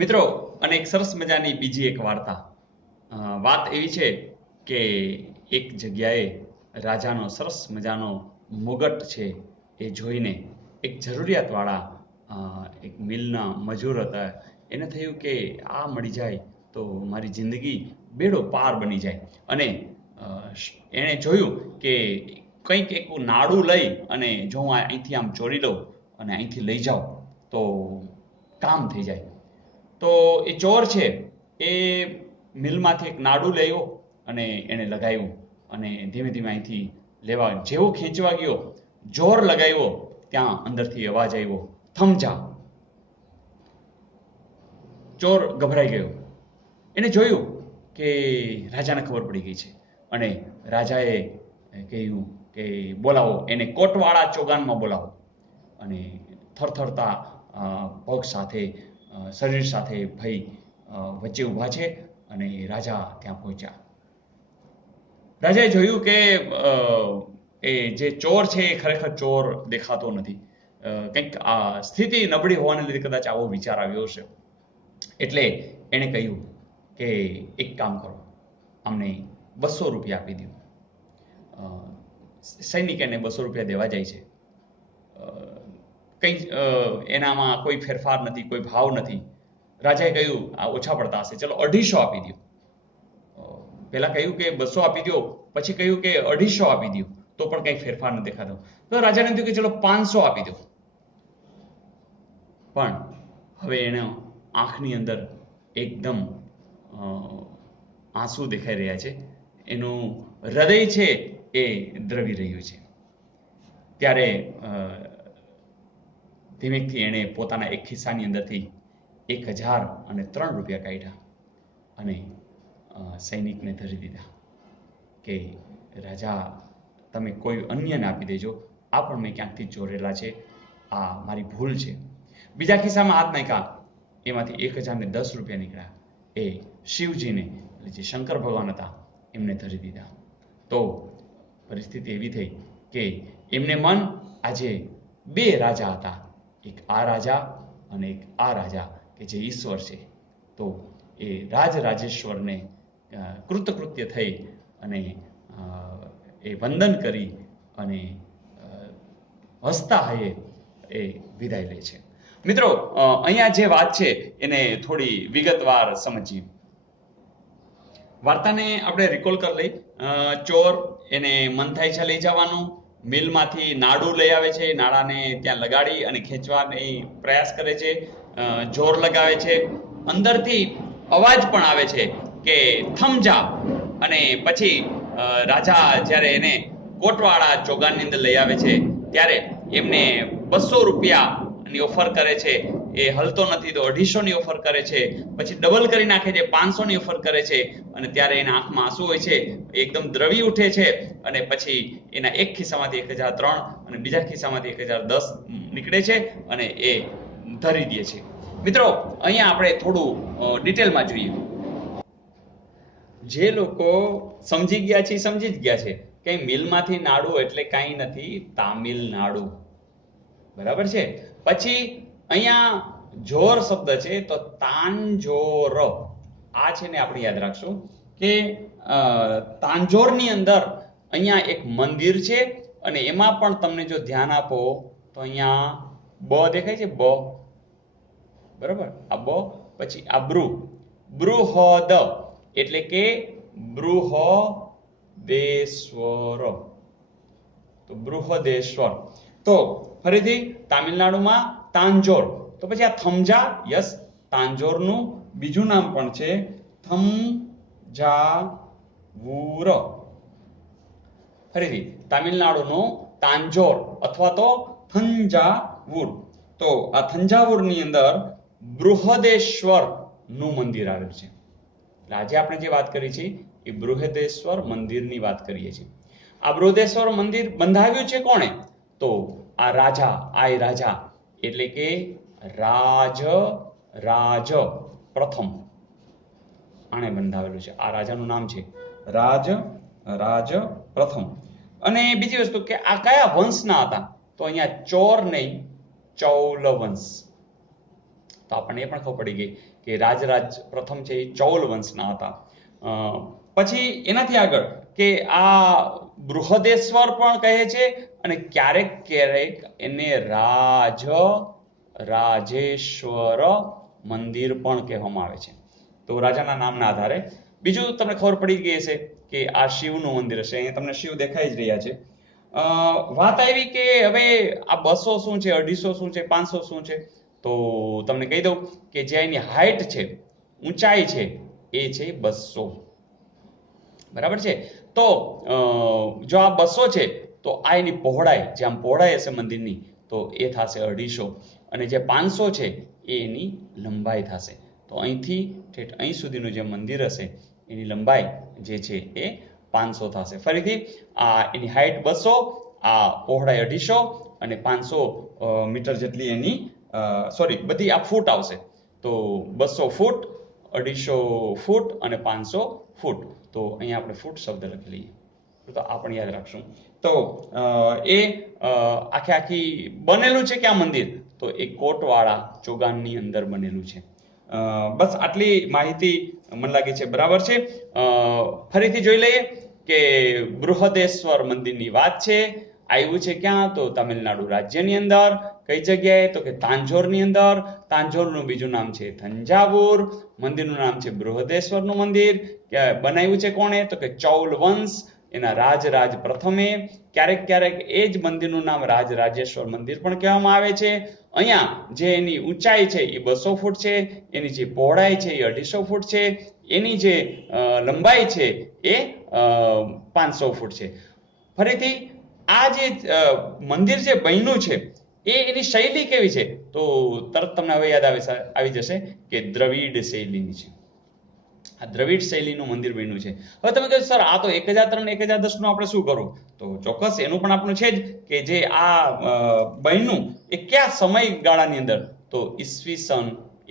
મિત્રો, અને એક સરસ મજાની બીજી એક વાર્તા. વાત એવી છે કે એક જગ્યાએ રાજાનો સરસ મજાનો મુગટ છે એ જોઈને એક જરૂરિયાતવાળા એક મિલના મજૂર હતા. એને થયું કે આ મળી જાય તો મારી જિંદગી બેડો પાર બની જાય. અને એણે જોયું કે કંઈક એક નાડું લઈ અને જો હું અહીંથી આમ ચોરી લઉં અને અહીંથી લઈ જાઉં તો કામ થઈ જાય. તો એ ચોર છે એ મિલમાંથી એક નાડું લાવ્યો અને એને લગાવ્યું અને ધીમે ધીમે અહીંથી લેવા જેવો ખેંચવા ગયો, જોર લગાવ્યો, ત્યાં અંદરથી અવાજ આવ્યો, થમજા. ચોર ગભરાઈ ગયો. એને જોયું કે રાજાને ખબર પડી ગઈ છે અને રાજાએ કહ્યું કે બોલાવો એને, કોટવાળા ચોગાનમાં બોલાવો. અને થરથરતા પગ સાથે, શરીર સાથે ભય વચ્ચે ઊભા છે અને રાજા ત્યાં પહોંચ્યા. રાજાએ જોયું કે એ જે ચોર છે એ ખરેખર ચોર દેખાતો નથી. કંઈક સ્થિતિ નબળી હોવાને લીધે કદાચ આવો વિચાર આવ્યો હશે. એટલે એણે કહ્યું કે એક કામ કરો, અમને 200 રૂપિયા આપી દો. સૈનિક એને 200 રૂપિયા દેવા જાય છે. કંઈ એનામાં કોઈ ફેરફાર નથી, કોઈ ભાવ નથી. રાજાએ કહ્યું આ ઓછા પડતા હશે, ચલો 250 આપી દો. પહેલા કહ્યું કે 200 આપી દો, પછી કહ્યું કે 250 આપી દો, તો પણ કંઈ ફેરફાર નથી દેખાતો. તો રાજાને થયું કે ચલો 500 આપી દો. પણ હવે એને આંખની અંદર એકદમ આંસુ દેખાઈ રહ્યા છે. એનું હૃદય છે એ દ્રવી રહ્યું છે. ત્યારે ધીમેકથી એણે પોતાના એક ખિસ્સાની અંદરથી 1003 રૂપિયા કાઢ્યા અને સૈનિકને ધરી દીધા કે રાજા, તમે કોઈ અન્યને આપી દેજો, આ પણ મેં ક્યાંકથી ચોરેલા છે, આ મારી ભૂલ છે. બીજા ખિસ્સામાં હાથ નાખ્યા, એમાંથી 1010 રૂપિયા નીકળ્યા. એ શિવજીને, એટલે જે શંકર ભગવાન હતા, એમને ધરી દીધા. તો પરિસ્થિતિ એવી થઈ કે એમને મન, આજે 2 રાજા હતા, એક આ રાજા અને એક આ રાજા કે જે ઈશ્વર છે. તો એ રાજેશ્વરને કૃતકૃત્ય થઈ અને એ વંદન કરી અને હસતા હૈયે એ વિદાય લે છે. મિત્રો, અહીંયા જે વાત છે એને થોડી વિગતવાર સમજીએ. વાર્તાને આપણે રિકોલ કરી લઈ. ચોર, એને મન થાય છે લઈ જવાનું, મિલમાંથી નાડું લઈ આવે છે, નાડાને ત્યાં લગાડી અને ખેંચવાનો પ્રયાસ કરે છે, જોર લગાવે છે, અંદરથી અવાજ પણ આવે છે કે થમજા. અને પછી રાજા જ્યારે એને કોટવાળા ચોગાનની અંદર લઈ આવે છે ત્યારે એમને 200 રૂપિયાની ઓફર કરે છે. એ હલતો નથી તો 250ની ઓફર કરે છે, પછી ડબલ કરી નાખે છે, 500ની ઓફર કરે છે. અને ત્યારે એના આંખમાં આંસુ હોય છે, એકદમ દ્રવી ઉઠે છે. અને પછી એના એક ખિસ્સામાંથી 1003 અને બીજા ખિસ્સામાંથી 1010 નીકળે છે અને એ ધરી દે છે. મિત્રો, અહીંયા આપણે થોડું ડિટેલમાં જોઈએ. જે લોકો સમજી ગયા છે સમજી જ ગયા છે કે મિલમાંથી નાડું એટલે કાંઈ નથી, તામિલનાડુ. બરાબર છે. પછી અહીંયા જોર શબ્દ છે તો તાંજોર, આ છે ને આપણે યાદ રાખશું કે તાંજોરની અંદર અહીંયા એક મંદિર છે અને એમાં પણ તમને જો ધ્યાન આપો તો અહીંયા બ દેખાય છે, બ. બરાબર, આ બ, પછી આ બૃહદ એટલે કે બૃહદેશ્વર. તો બૃહદેશ્વર. તો ફરીથી તામિલનાડુમાં તાંજોર. તો પછી આ થમજા, યસ, તાંજોરનું બીજું નામ પણ છે થંજાવુર. ફરીથી તામિલનાડુનું તાંજોર અથવા તો થંજાવુર. તો આ થંજાવુરની અંદર બૃહદેશ્વર નું મંદિર આવેલું છે. આજે આપણે જે વાત કરી છે એ બૃહદેશ્વર મંદિરની વાત કરીએ છીએ. આ બૃહદેશ્વર મંદિર બંધાવ્યું છે કોણે? તો આ રાજા એટલે કે રાજ પ્રથમ, આણે બંધાવેલું છે. આ રાજાનું નામ છે રાજ પ્રથમ. અને બીજી વસ્તુ કે આ કયા વંશના હતા? તો અહીંયા ચોર નહીં, ચૌલ વંશ. તો આપણને એ પણ ખબર પડી ગઈ કે રાજરાજ પ્રથમ છે એ ચૌલ વંશના હતા. પછી એનાથી આગળ કે આ બૃહદેશ્વર પણ કહે છે અને ક્યારેક ક્યારેક એને રાજેશ્વર મંદિર પણ કહેવામાં આવે છે. તો રાજાના નામના આધારે. બીજું તમને ખબર પડી ગઈ હશે કે આ શિવનું મંદિર હશે. અહીંયા તમને શિવ દેખાઈ જ રહ્યા છે. વાત આવી કે હવે આ 200 શું છે, 250 શું છે, 500 શું છે? તો તમને કહી દઉં કે જે એની હાઈટ છે, ઊંચાઈ છે, એ છે 200. બરાબર છે. તો જો આ 200 છે તો આ એની પહોળાઈ, જે આમ પહોળાઈ હશે મંદિરની, તો એ થશે 250. અને જે 500 છે એ એની લંબાઈ થશે. તો અહીંથી ઠેઠ અહીં સુધીનું જે મંદિર હશે એની લંબાઈ જે છે એ 500 થશે. ફરીથી આ એની હાઈટ 200, આ પહોળાઈ 250 અને 500 મીટર જેટલી એની બધી આ ફૂટ આવશે. તો 200 ફૂટ, 250 ફૂટ અને 500 ફૂટ. તો અહીંયા આપણે ફૂટ શબ્દ લખી લઈએ, તો આ પણ યાદ રાખશું. તો એ આખી બનેલું છે કે આ મંદિર, તો એ કોટવાળા ચોગાનની અંદર બનેલું છે. બસ આટલી માહિતી મને લાગે છે બરાબર છે. ફરીથી જોઈ લઈએ કે બૃહદેશ્વર મંદિરની વાત છે. આવ્યું છે ક્યાં? તો તમિલનાડુ રાજ્યની અંદર. કઈ જગ્યાએ? તો કે તાંજોરની અંદર. તાંજોરનું બીજું નામ છે થંજાવુર. મંદિરનું નામ છે બૃહદેશ્વરનું મંદિર. બનાવ્યું છે કોણે? તો કે ચૌલ વંશ, એના રાજરાજ પ્રથમે. ક્યારેક ક્યારેક એ જ મંદિરનું નામ રાજરાજેશ્વર મંદિર પણ કહેવામાં આવે છે. અહીંયા જે એની ઊંચાઈ છે એ 200 ફૂટ છે, એની જે પહોળાઈ છે એ 250 ફૂટ છે, એની જે લંબાઈ છે એ 500 ફૂટ છે. ફરીથી આ જે મંદિર જે બન્યું છે એ એની શૈલી કેવી છે? તો તરત તમને હવે યાદ આવી જશે કે દ્રવિડ શૈલીની છે. આ દ્રવિડ શૈલીનું મંદિર બન્યું છે. હવે તમે કહો સર આ તો 1003 ને 1010 નું આપણે શું કરવું? તો ચોક્કસ એનું પણ આપણું છે જ કે જે આ બન્યું એ કયા સમયગાળાની અંદર? તો ઈસવીસન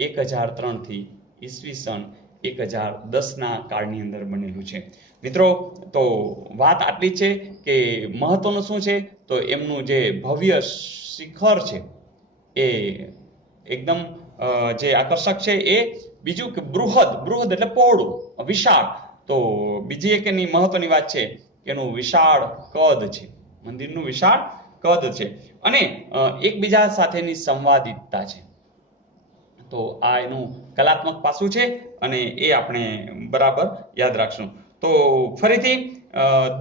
1003 થી ઈસવીસન 1010 ના કાળની અંદર બનેલું છે. મિત્રો, તો વાત આટલી છે કે મહત્વનું શું છે? તો એમનું જે ભવ્ય શિખર છે એ એકદમ જે આકર્ષક છે. એ બીજું કે બૃહદ એટલે પહોળું, વિશાળ. તો બીજી એક એની મહત્વની વાત છે કે એનું વિશાળ કદ છે, મંદિરનું વિશાળ કદ છે, અને એકબીજા સાથેની સંવાદિતતા છે. તો આ એનું કલાત્મક પાસું છે અને એ આપણે બરાબર યાદ રાખશું. તો ફરીથી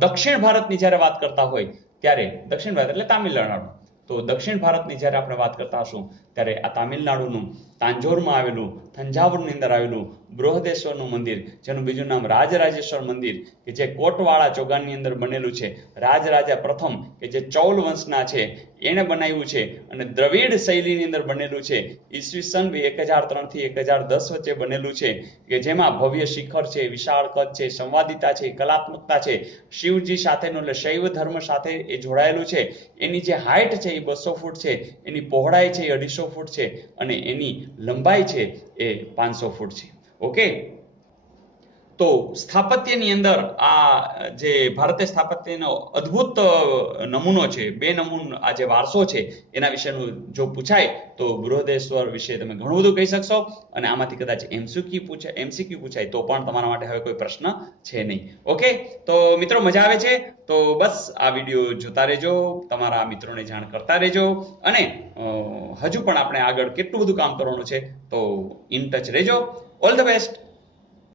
દક્ષિણ ભારતની જ્યારે વાત કરતા હોય ત્યારે, દક્ષિણ ભારત એટલે તામિલનાડુ. તો દક્ષિણ ભારતની જ્યારે આપણે વાત કરતા હશું ત્યારે આ તામિલનાડુનું તાંજોરમાં આવેલું, થંજાવુરની અંદર આવેલું બૃહદેશ્વરનું મંદિર, જેનું બીજું નામ રાજરાજેશ્વર મંદિર, કે જે કોટવાળા ચોગાનની અંદર બનેલું છે. રાજરાજા પ્રથમ કે જે ચૌલ વંશના છે એણે બનાવ્યું છે અને દ્રવિડ શૈલીની અંદર બનેલું છે. ઈસવીસન 1003 થી 1010 વચ્ચે બનેલું છે, કે જેમાં ભવ્ય શિખર છે, વિશાળ કદ છે, સંવાદિતા છે, કલાત્મકતા છે, શિવજી સાથેનું એટલે શૈવ ધર્મ સાથે એ જોડાયેલું છે. એની જે હાઈટ છે એ 200 ફૂટ છે, એની પહોળાઈ છે એ 250 ફૂટ છે, અને એની લંબાઈ છે એ 500 ફૂટ છે. ઓકે, તો સ્થાપત્યની અંદર આ જે ભારતીય સ્થાપત્યનો અદ્ભુત નમૂનો છે, 2 નમૂનો આ જે વારસો છે એના વિશેનું જો પૂછાય તો બૃહદેશ્વર વિશે તમે ઘણું બધું કહી શકશો. અને આમાંથી કદાચ એમસીક્યુ પૂછાય તો પણ તમારા માટે હવે કોઈ પ્રશ્ન છે નહીં. ઓકે, તો મિત્રો મજા આવે છે તો બસ આ વિડીયો જોતા રહેજો, તમારા મિત્રોને જાણ કરતા રહેજો, અને હજુ પણ આપણે આગળ કેટલું બધું કામ કરવાનું છે, તો ઇન ટચ રહેજો. All the best.